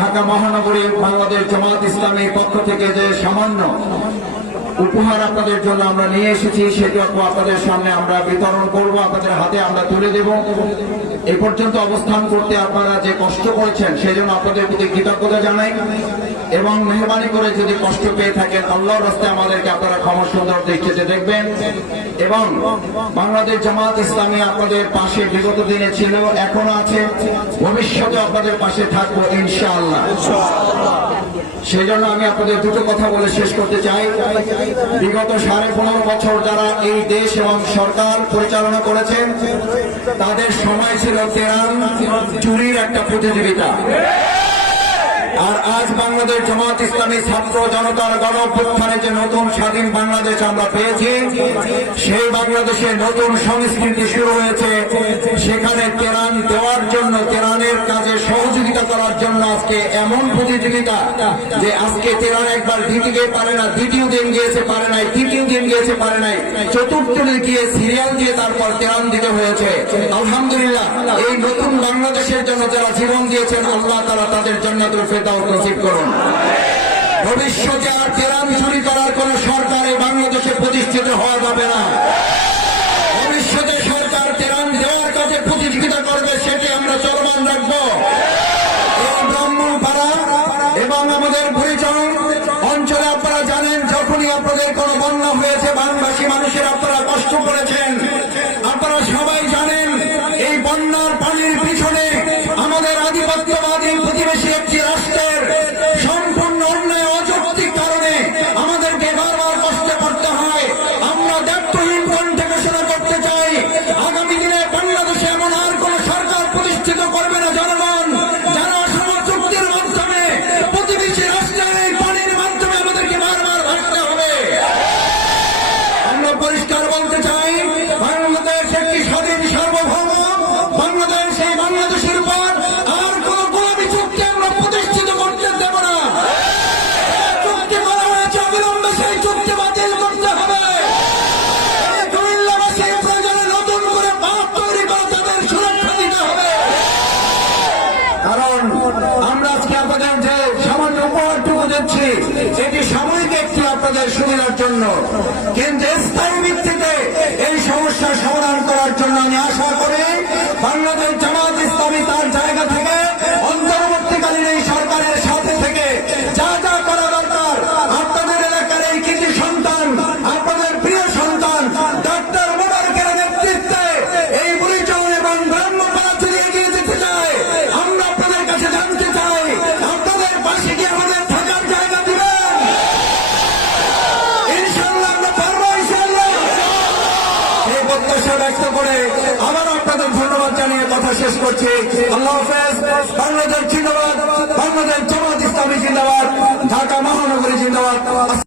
ঢাকা মহানগরী বাংলাদেশ জামাত ইসলামের পক্ষ থেকে যে সামান্য উপহার আপনাদের জন্য আমরা নিয়ে এসেছি সেটুকু আপনাদের সামনে আমরা বিতরণ করব, আপনাদের হাতে আমরা তুলে দেব। এই পর্যন্ত অবস্থান করতে আপনারা যে কষ্ট করেছেন, সেই জন্য আপনাদের প্রতি কৃতজ্ঞতা জানাই। এবং মেহরবানি করে যদি কষ্ট পেয়ে থাকেন, আল্লাহর রাস্তে আমাদেরকে আপনারা ক্ষমা সুন্দর দৃষ্টিতে দেখবেন। এবং বাংলাদেশ জামাত ইসলামী আপনাদের পাশে বিগত দিনে ছিল, এখনও আছে। ভবিষ্যতে আপনাদের পাশে থাকব, ইনশাআল্লাহ। সেই জন্য আমি আপনাদের দুটো কথা বলে শেষ করতে চাই। বিগত সাড়ে পনেরো বছর যারা এই দেশ এবং সরকার পরিচালনা করেছেন, তাদের সময় ছিল তেরান চুরির একটা প্রতিযোগিতা। আর আজ বাংলাদেশ জামাত ইসলামী ছাত্র জনতার গণ যে নতুন স্বাধীন বাংলাদেশ আমরা পেয়েছি, সেই বাংলাদেশে নতুন সংস্কৃতি শুরু হয়েছে। সেখানে তেরান দেওয়ার জন্য করার জন্য আজকে এমন প্রতিযোগিতা যে আজকে তেরান একবার দিতে গিয়ে পারে না, দ্বিতীয় দিন গিয়েছে, পারে নাই, তৃতীয় দিন গিয়েছে, পারে নাই, চতুর্থ গিয়ে সিরিয়াল দিয়ে তারপর তেরান দিতে হয়েছে। আলহামদুলিল্লাহ, এই নতুন বাংলাদেশের জন্য যারা জীবন দিয়েছেন, আল্লাহ তারা তাদের জন্য ফেরদাও নসিব করুন। ভবিষ্যতে আর তেরান চুরি করার কোন সরকার এই বাংলাদেশে প্রতিষ্ঠিত হওয়া যাবে না ভবিষ্যতে সরকার তেরান দেওয়ার কাজে প্রতিযোগিতা করবে সেটি আমরা চলমান রাখব এই ব্রাহ্মণপাড়া এবং আমাদের পরিচয় অঞ্চলে আপনারা জানেন, যখনই আপনাদের কোনো বন্যা হয়েছে বাংলাদেশি মানুষের আপনারা কষ্ট করেছেন। আপনারা সবাই জানেন, এই বন্যার পানির পিছনে আমাদের আধিপত্যবাদী প্রতিবেশী একটি রাষ্ট্রের সম্পূর্ণ অন্যায়, অযৌক্তিক কারণে আমাদেরকে বারবার কষ্ট করতে হয়। আমরা দায়িত্বহীন কণ্ঠে ঘোষণা করতে চাই, আগামী সমাধান করার জন্য আমি আশা করি বাংলাদেশ জামাত এই প্রত্যাশা ব্যক্ত করে আবার আপনাদের ধন্যবাদ জানিয়ে কথা শেষ করছি। আল্লাহ হাফেজ। বাংলাদেশ জিন্দাবাদ। বাংলাদেশ জামাত ইসলামী জিন্দাবাদ। ঢাকা মহানগরী জিন্দাবাদ।